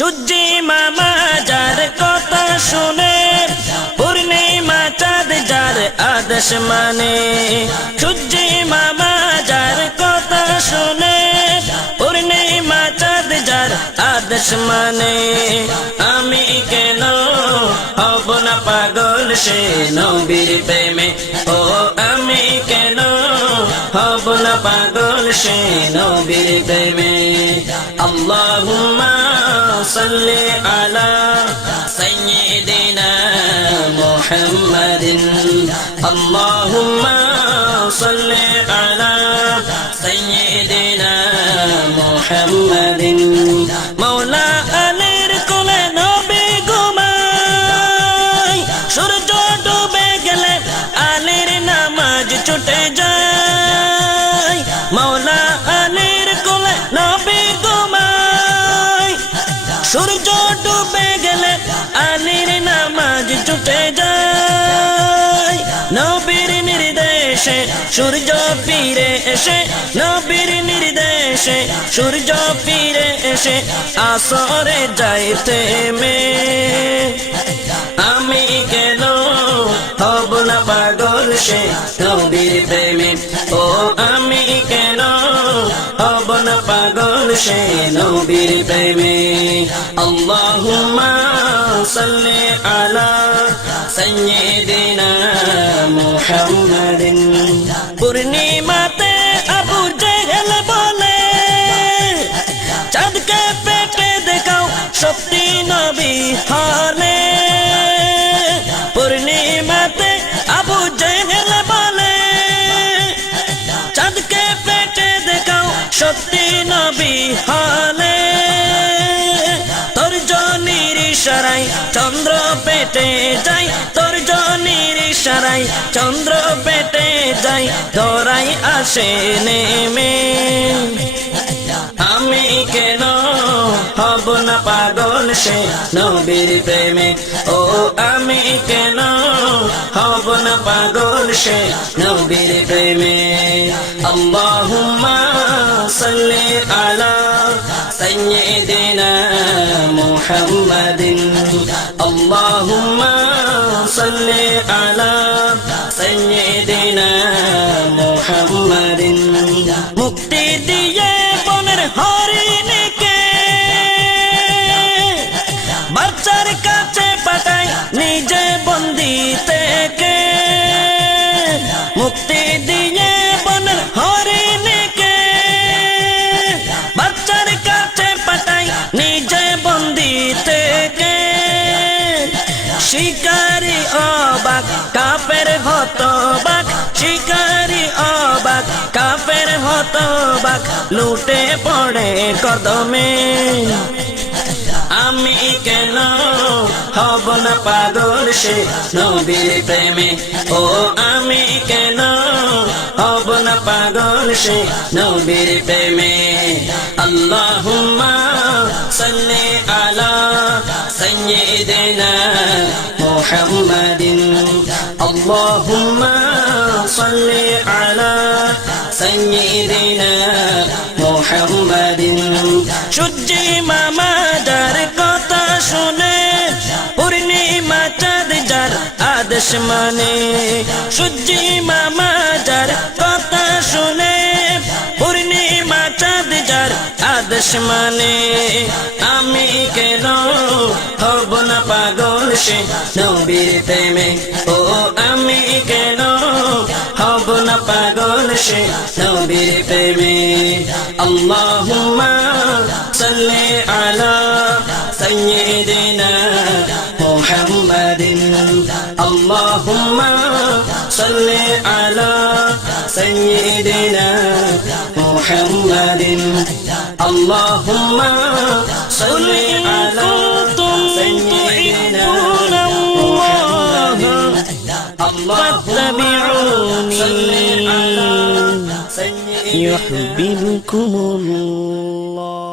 সূর্যি মামা যার কথা শুনে, পূর্ণিমা চাঁদ যার আদেশ মানে। সূর্যি মামা যার কথা শুনে, পূর্ণিমা চাঁদ যার আদেশ মানে। আমি কেন হব না পাগল সে নবীর প্রেমে, ও আমি কেন হব না পাগল সে নবীর প্রেমে। আল্লাহুম্মা সাল্লি আলা সাইয়্যিদিনা মুহাম্মাদিন। আল্লাহুম্মা সাল্লি আলা সাইয়্যিদিনা মুহাম্মাদিন। মাওলা আলীর কোলে নবী ঘুমায়, সূর্য ডুবে গেলে আলীর নামাজ ছুটে যায়। মাওলা আলীর কোলে নবী ঘুমায়, সূর্য ডুবে গেলে আলীর নামাজ ছুটে যায়। নবীর নির্দেশে সূর্য ফিরে এসে, নবীর নির্দেশে সূর্য ফিরে এসে আসরে যাইতে মে। আমি কেন হব না পাগল সে নবীর প্রেমে, ও আমি কেন হব না পাগল সে নবীর প্রেমে। আল্লাহুম্মা সাল্লি আলা সাইয়্যিদিনা মুহাম্মাদিন। পূর্ণিমাতে আবু জেহেল বলে, চাঁদকে পেটে দেখাও সত্যি নবী হলে। পূর্ণিমাতে আবু জেহেল বলে, চাঁদকে পেটে দেখাও সত্যি নবী হলে। তোর জনির ইশারায় চন্দ্র পেটে যায়, তোর জনির ইশারায় চন্দ্র পেটে যায়, ধরাই আসে নেমে। আমি কেন হব না পাগল সে নবীর প্রেমে, ও আমি কেন হব না পাগল সে নবীর প্রেমে। আল্লাহুম্মা সাল্লি আলা সাইয়্যিদিনা মুহাম্মাদিন। আল্লাহুম্মা সাল্লি আলা সাইয়্যিদিনা মুহাম্মাদিন। মুক্তি দিয়ে বনের হরিণীকে বাচ্চার কাছে পাঠায় নিজে বন্দি থেকে। মুক্তি দিয়ে বনের হরিণীকে বাচ্চার কাছে পাঠায় নিজে বন্দি থেকে। শিকারি অবাক কাফের হতবাক, শিকারি অবাক কাফের হতবাক, লুটে পড়ে কদমে। আমি কেন হব না পাগল সে নবীর প্রেমে, ও আমি কেন হব না পাগল সে নবীর প্রেমে। আল্লাহুম্মা সাল্লি আলা সাইয়্যিদিনা মুহাম্মাদিন। আল্লাহুম্মা সাল্লি আলা সাইয়্যিদিনা মুহাম্মাদিন। সূর্যি মামা যার কথা শুনে, পূর্ণিমা চাঁদ যার আদেশ মানে। সূর্যি মামা যার কথা শুনে, পূর্ণিমা চাঁদ যার আদেশ মানে। আমি কেন হব না পাগল সে নবীর প্রেমে, ও আমি কেন হব না পাগল সে নবীর প্রেমে। আল্লাহুম্মা সাল্লি আলা সাইয়্যিদিনা মুহাম্মাদিন। আল্লাহুম্মা সাল্লি আলা সাইয়্যিদিনা মুহাম্মাদিন। আল্লাহুম্মা সাল্লি আলা সাইয়্যিদিনা মুহাম্মাদিন। فاتبعوني يحببكم الله.